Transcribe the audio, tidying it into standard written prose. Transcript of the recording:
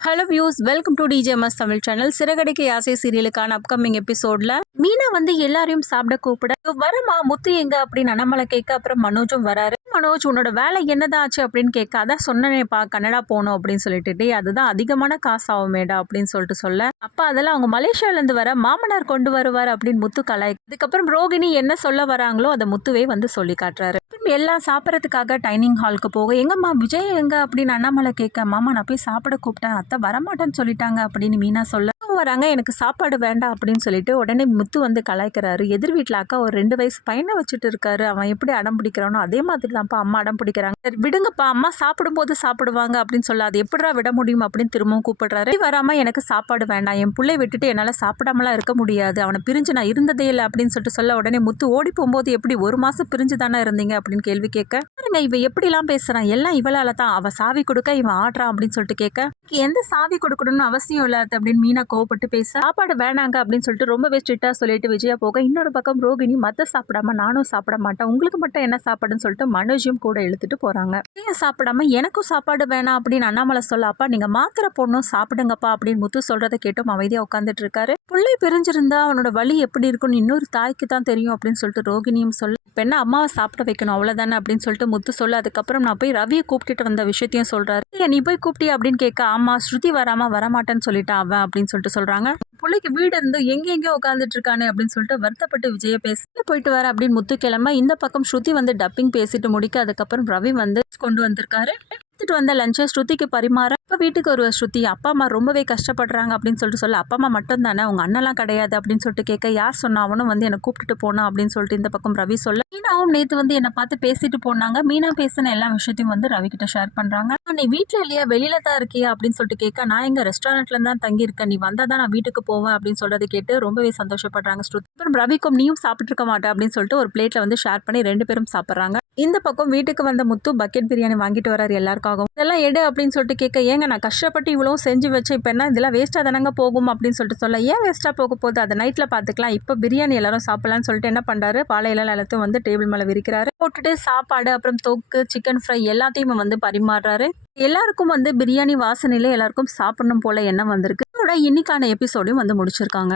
Hello views, welcome to DJMS Tamil channel. Siragadikka Aasai சீரியலுக்கான upcoming எபிசோட்ல மீனா வந்து எல்லாரையும் சாப்பிட கூப்பிட வரமா முத்து எங்க அப்படின்னு அண்ணாமலை கேட்க, அப்புறம் மனோஜும் வராரு. மனோஜ் உன்னோட வேலை என்னதான் ஆச்சு அப்படின்னு கேட்க, அதான் சொன்னேன்ப்பா கனடா போகணும் அப்படின்னு சொல்லிட்டு, அதுதான் அதிகமான காசு ஆகுமேடா அப்படின்னு சொல்ல அப்பா அதெல்லாம் அவங்க மலேசியால இருந்து வர மாமனார் கொண்டு வருவார் அப்படின்னு முத்து கலாய். அதுக்கப்புறம் ரோகிணி என்ன சொல்ல வராங்களோ அதை முத்துவே வந்து சொல்லி காட்டுறாரு. எல்லாம் சாப்பிட்றதுக்காக டைனிங் ஹாலுக்கு போக, எங்கம்மா விஜய் எங்க அப்படின்னு அண்ணாமலை கேட்க, மாமா நான் போய் சாப்பிட கூப்பிட்டேன், அத்தை வரமாட்டேன்னு சொல்லிட்டாங்க அப்படின்னு மீனா சொல்ல வராங்க. எனக்கு சாப்பாடு வேண்டாம் அப்படின்னு சொல்லிட்டு உடனே முத்து வந்து கலாய்க்கிறாரு. எதிர் வீட்டில் அக்கா ஒரு 2 வயசு பையனை வச்சுட்டு இருக்காரு, அவன் எப்படி அடம் பிடிக்கிறானோ அதே மாதிரி தான்ப்பா அம்மா அடம் பிடிக்கிறாங்க, சரி விடுங்கப்பா அம்மா சாப்பிடும்போது சாப்பிடுவாங்க அப்படின்னு சொல்ல, அது எப்படிடா விட முடியும் அப்படின்னு திரும்பவும் கூப்பிடுறாரு. வராம எனக்கு சாப்பாடு வேண்டாம், என் பிள்ளை விட்டுட்டு என்னால் சாப்பிடாமலாம் இருக்க முடியாது, அவனை பிரிஞ்சு நான் இருந்ததே இல்லை அப்படின்னு சொல்ல உடனே முத்து ஓடி போகும்போது எப்படி 1 மாசம் பிரிஞ்சு தானே இருந்தீங்க அப்படின்னு கேள்வி கேட்க, பாருங்க இவ எப்படிலாம் பேசுறான், எல்லாம் இவளால தான், அவ சாவி கொடுக்க இவன் ஆடுறான் அப்படின்னு சொல்லிட்டு கேட்க, எந்த சாவி கொடுக்கணும்னு அவசியம் இல்லாது அப்படின்னு மீனா கோவப்பட்டு பேச, சாப்பாடு வேணாங்க அப்படின்னு சொல்லிட்டு ரொம்பவே ஸ்ட்ரிக்டா சொல்லிட்டு விஜயா போக, இன்னொரு பக்கம் ரோகிணி மத்த சாப்பிடாம நானும் சாப்பிட மாட்டேன், உங்களுக்கு மட்டும் என்ன சாப்பாடுன்னு சொல்லிட்டு மனோஜும் கூட இழுத்துட்டு போறாங்க. ஏன் சாப்பிடாம எனக்கும் சாப்பாடு வேணாம் அப்படின்னு அண்ணாமலை சொல்ல, அப்பா நீங்க மாத்திரை போடணும் சாப்பிடுங்கப்பா அப்படின்னு முத்து சொல்றதை கேட்டும் அமைதியா உட்காந்துட்டு இருக்காரு. பிள்ளை பிரிஞ்சிருந்தா அவனோட வலி எப்படி இருக்குன்னு இன்னொரு தாய்க்கு தான் தெரியும் அப்படின்னு சொல்லிட்டு ரோகிணியும் சொல்ல, இப்ப என்ன அம்மாவை சாப்பிட வைக்கணும் அவ்வளவுதானே அப்படின்னு சொல்லிட்டு முத்து சொல்ல, அதுக்கப்புறம் நான் போய் ரவியை கூப்பிட்டுட்டு வந்த விஷயத்தையும் சொல்றாரு. நீ போய் கூப்பிட்டியா அப்படின்னு கேட்க, ஆமா ஸ்ருதி வராம வரமாட்டேன்னு சொல்லிட்டான் அவன் அப்படின்னு சொல்லிட்டு சொல்றாங்க. பிள்ளைக்கு வீடு இருந்து எங்கெங்கயோ உட்காந்துட்டு இருக்கானே அப்படின்னு சொல்லிட்டு வருத்தப்பட்டு விஜய பேச போயிட்டு வர அப்படின்னு முத்து கிளம்ப, இந்த பக்கம் ஸ்ருதி வந்து டப்பிங் பேசிட்டு முடிக்க, அதுக்கப்புறம் ரவி வந்து கொண்டு வந்திருக்காரு. எடுத்துட்டு வந்த லஞ்சை ஸ்ருதிக்கு பரிமாற, இப்போ வீட்டுக்கு ஒரு ஸ்ருதி அப்பா அம்மா ரொம்பவே கஷ்டப்படுறாங்க அப்படின்னு சொல்ல, அப்பா அம்மா மட்டும் தானே உங்க அண்ணெல்லாம் கிடையாது அப்படின்னு சொல்லிட்டு கேட்க, யார் சொன்னா, அவனும் வந்து என்னை கூப்பிட்டுட்டு போனா அப்படின்னு சொல்லிட்டு இந்த பக்கம் ரவி சொல்ல, மீனாவும் நேத்து வந்து என்னை பார்த்து பேசிட்டு போனாங்க, மீனா பேசின எல்லா விஷயத்தையும் வந்து ரவி கிட்ட ஷேர் பண்றாங்க. நீ வீட்டுல இல்லையா வெளியில தான் இருக்கியா அப்படின்னு சொல்லிட்டு கேட்க, நான் எங்க ரெஸ்டாரண்ட்ல தான் தங்கி இருக்கேன், நீ வந்தாதான் நான் வீட்டுக்கு போவேன் அப்படின்னு சொல்றதை கேட்டு ரொம்பவே சந்தோஷப்படுறாங்க ஸ்ருதி. அப்புறம் ரவிக்கும் நீயும் சாப்பிட்டு இருக்க மாட்டேன் அப்படின்னு சொல்லிட்டு ஒரு பிளேட்ல வந்து ஷேர் பண்ணி 2 பேரும் சாப்பிட்றாங்க. இந்த பக்கம் வீட்டுக்கு வந்த முத்து பக்கெட் பிரியாணி வாங்கிட்டு வராரு எல்லாருக்காகவும். இதெல்லாம் எடு அப்படின்னு சொல்லிட்டு கேட்க, ஏங்க நான் கஷ்டப்பட்டு இவ்வளவு செஞ்சு வச்சு இப்போ என்ன இதெல்லாம் வேஸ்டா தானங்க போகும் அப்படின்னு சொல்லிட்டு சொல்ல, ஏன் வேஸ்டா போக போகுது, அதை நைட்ல பாத்துக்கலாம், இப்போ பிரியாணி எல்லாரும் சாப்பிடலாம்னு சொல்லிட்டு என்ன பண்றாரு, வாழை இலை எல்லாத்தையும் வந்து டேபிள் மேல விரிக்கிறாரு. போட்டுட்டு சாப்பாடு அப்புறம் தொக்கு சிக்கன் ஃப்ரை எல்லாத்தையும் வந்து பரிமாறுறாரு. எல்லாருக்கும் வந்து பிரியாணி வாசனையில எல்லாருக்கும் சாப்பிடணும் போல எண்ணம் வந்திருக்கு. இன்னைக்கான எபிசோடையும் வந்து முடிச்சிருக்காங்க.